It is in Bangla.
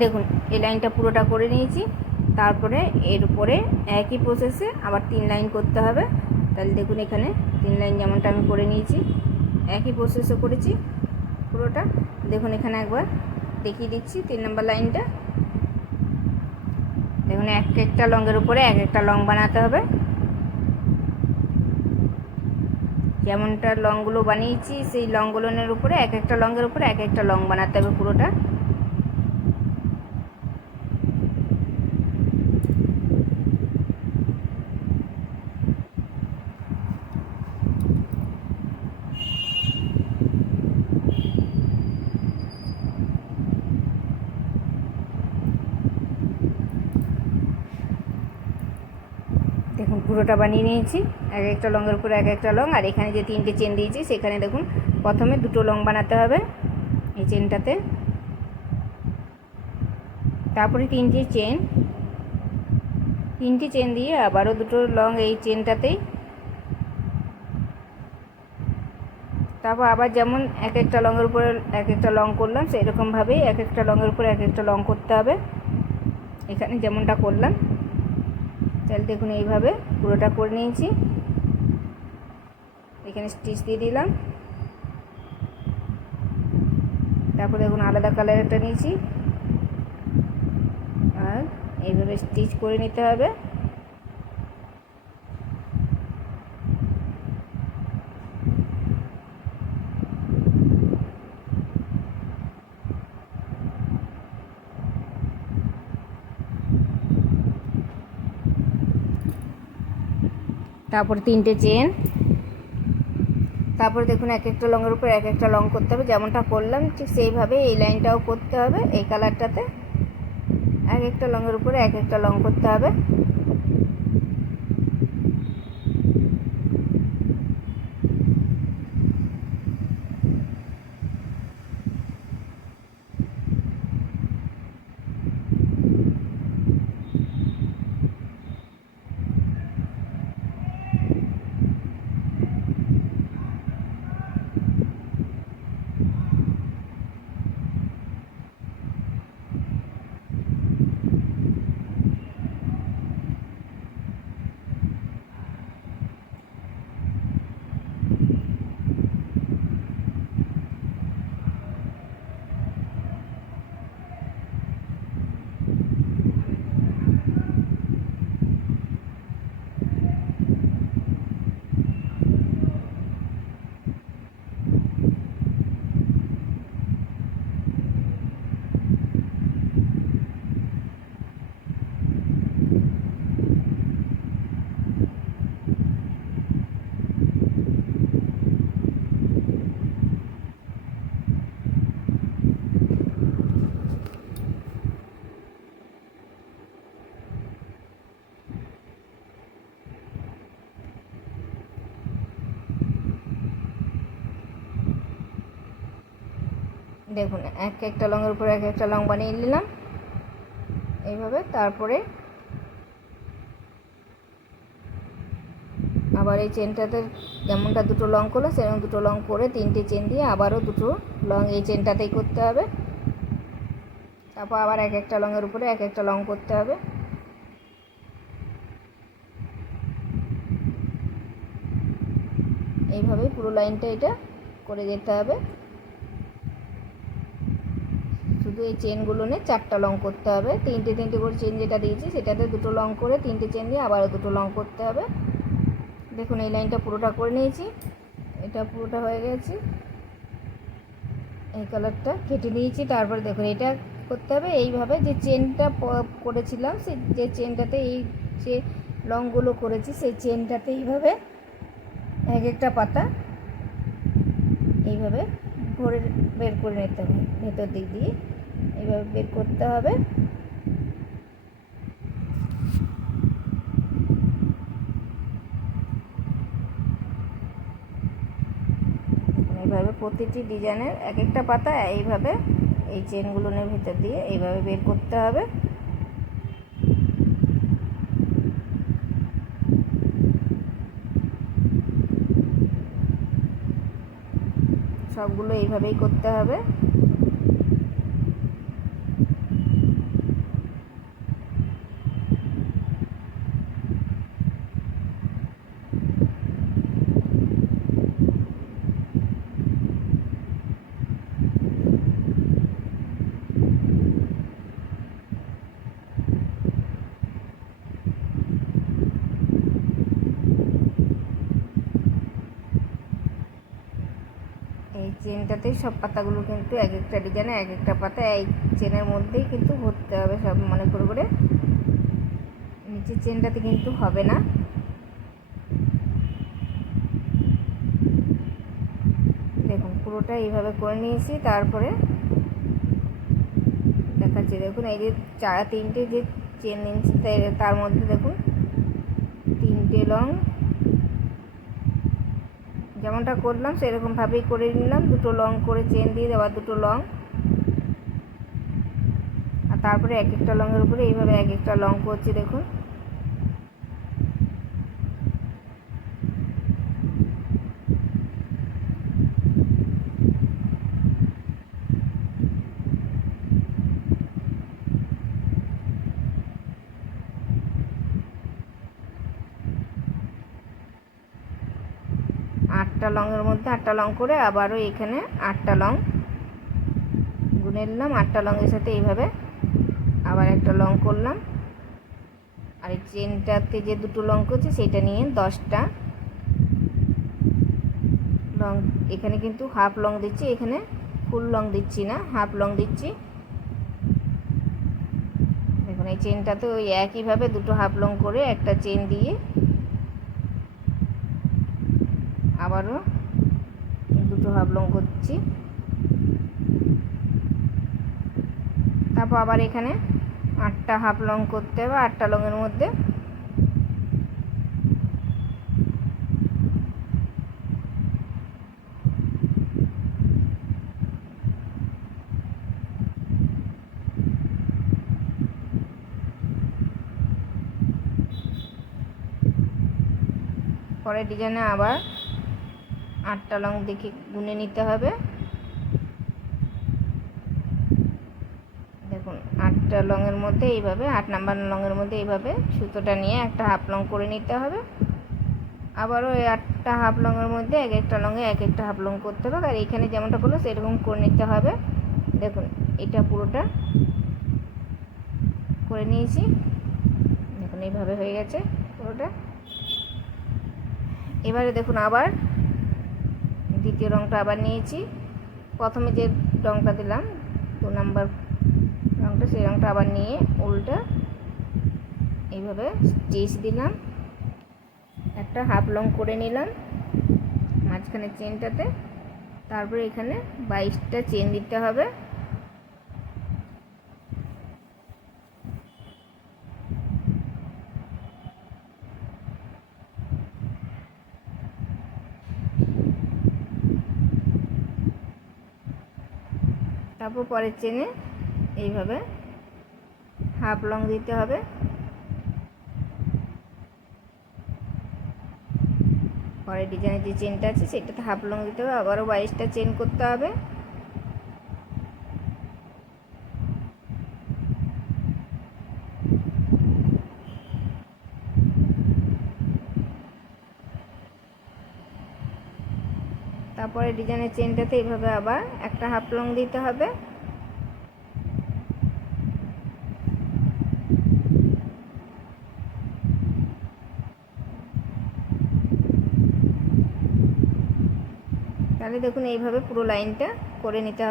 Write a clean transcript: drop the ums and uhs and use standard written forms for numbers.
দেখুন এই লাইনটা পুরোটা করে নিয়েছি। তারপরে এর উপরে একই প্রসেসে আবার 3 লাইন করতে হবে। তাহলে দেখুন এখানে 3 লাইন যেমনটা আমি করে নিয়েছি, একই প্রসেসে করেছি পুরোটা। দেখুন এখানে একবার দেখিয়ে দিচ্ছি 3 নম্বর লাইনটা। দেখুন একটা লংয়ের উপরে একটা লং বানাতে হবে। যেমনটা লংগুলো বানিয়েছি সেই লংগুলোর উপরে একটা লংয়ের উপরে একটা লং বানাতে হবে পুরোটা। দেখুন পুরোটা বানিয়ে নিয়েছি, একটা লংয়ের উপরে একটা লং। আর এখানে যে 3টে চেন দিয়েছি সেখানে দেখুন প্রথমে 2টো লং বানাতে হবে এই চেনটাতে, তারপরে 3টে চেন দিয়ে আবারও 2টো লং এই চেনটাতেই। তারপর আবার যেমন একটা লংয়ের উপরে একটা লং করলাম সেই রকমভাবেই একটা লংয়ের উপরে একটা লং করতে হবে এখানে যেমনটা করলাম। তাহলে দেখুন এইভাবে পুরোটা করে নিয়েছি। এখানে স্টিচ দিয়ে দিলাম। তারপর দেখুন আলাদা কালার একটা নিয়েছি আর এইভাবে স্টিচ করে নিতে হবে। তারপর 3টে চেন, তারপর দেখুন একটা লংয়ের উপর একটা লং করতে হবে যেমনটা করলাম ঠিক সেইভাবে এই লাইনটাও করতে হবে। এই কালারটাতে একটা লংয়ের উপরে একটা লং করতে হবে। দেখুন একটা লংয়ের উপরে একটা লং বানিয়ে নিলাম এইভাবে। তারপরে আবার এই চেনটাতে যেমনটা 2টো লং করলো সেরকম 2টো লং করে 3টে চেন দিয়ে আবারও 2টো লং এই চেনটাতেই করতে হবে। তারপর আবার একটা লংয়ের উপরে একটা লং করতে হবে। এইভাবেই পুরো লাইনটা এটা করে যেতে হবে। শুধু এই চেনগুলো নিয়ে 4টা লং করতে হবে। 3টে করে চেন যেটা দিয়েছি সেটাতে 2টো লং করে 3টে চেন দিয়ে আবারও 2টো লং করতে হবে। দেখুন এই লাইনটা পুরোটা করে নিয়েছি, এটা পুরোটা হয়ে গেছে। এই কালারটা কেটে নিয়েছি। তারপরে দেখুন এটা করতে হবে এইভাবে যে চেনটা করেছিলাম সেই যে চেনটাতে এই যে লংগুলো করেছি সেই চেনটাতে এইভাবে একটা পাতা এইভাবে ভরে বের করে নিতে হবে, ভেতর দিক দিয়ে এইভাবে বের করতে হবে। এইভাবে প্রতিটি ডিজাইনের একটা পাতা এইভাবে এই চেনগুলোর ভিতর দিয়ে এইভাবে বের করতে হবে। সবগুলো এইভাবেই করতে হবে। চেনটাতে সব পাতাগুলো কিন্তু এক একটা ডিজাইনে এক একটা পাতা এই চেনের মধ্যেই কিন্তু ভরতে হবে, সব মনে করে করে। নিচের চেনটাতে কিন্তু হবে না। দেখুন পুরোটা এইভাবে করে নিয়েছি। তারপরে দেখাচ্ছি, দেখুন এই যে তিনটে যে চেন নিয়েছি তার মধ্যে দেখুন 3টে লং যেমনটা করলাম সেরকমভাবেই করে নিলাম। 2টো লং করে চেন দিয়ে আবার 2টো লং, আর তারপরে এক একটা লংয়ের উপরে এইভাবে এক একটা লং করছি। দেখুন আটটা লংয়ের মধ্যে 8টা লং করে আবারও এখানে 8টা লং গুনে নিলাম। 8টা লংয়ের সাথে এইভাবে আবার একটা লং করলাম, আর এই চেনটাতে যে 2টো লং করছি সেটা নিয়ে 10টা লং। এখানে কিন্তু হাফ লং দিচ্ছি, এখানে ফুল লং দিচ্ছি না, হাফ লং দিচ্ছি। দেখুন এই চেনটাতে ওই একইভাবে 2টো হাফ লং করে একটা চেন দিয়ে আবারও 2টো হাফ লং করছি। তারপর আবার এখানে 8টা হাফ লং করতে হবে। 8টা লংয়ের মধ্যে পরের ডিজাইনে আবার 8টা লং দেখে গুনে নিতে হবে। দেখুন 8টা লংয়ের মধ্যে এইভাবে 8 নাম্বার লংয়ের মধ্যে এইভাবে সুতোটা নিয়ে একটা হাফ লং করে নিতে হবে। আবারও এই 8টা হাফ লংয়ের মধ্যে এক একটা লংয়ে এক একটা হাফ লং করতে হবে, আর এখানে যেমনটা করলো সেরকম করে নিতে হবে। দেখুন এটা পুরোটা করে নিয়েছি। দেখুন এইভাবে হয়ে গেছে পুরোটা। এবারে দেখুন আবার দ্বিতীয় রঙটা আবার নিয়েছি। প্রথমে যে রঙটা দিলাম 2 নাম্বার রঙটা, সেই রঙটা আবার নিয়ে উল্টা এইভাবে স্টিচ দিলাম, একটা হাফ লং করে নিলাম মাঝখানে চেনটাতে। তারপরে এখানে 22টা চেন দিতে হবে। তারপর পরের চেনে এইভাবে হাফ লং দিতে হবে। পরের ডিজাইনের যে চেনটা আছে সেটাতে হাফ লং দিতে হবে, আবারও 22টা চেন করতে হবে। তারপরে ডিজাইনের চেনটাতে এইভাবে আবার একটা হাফ লং দিতে হবে। তাহলে দেখুন এইভাবে পুরো লাইনটা করে নিতে হবে।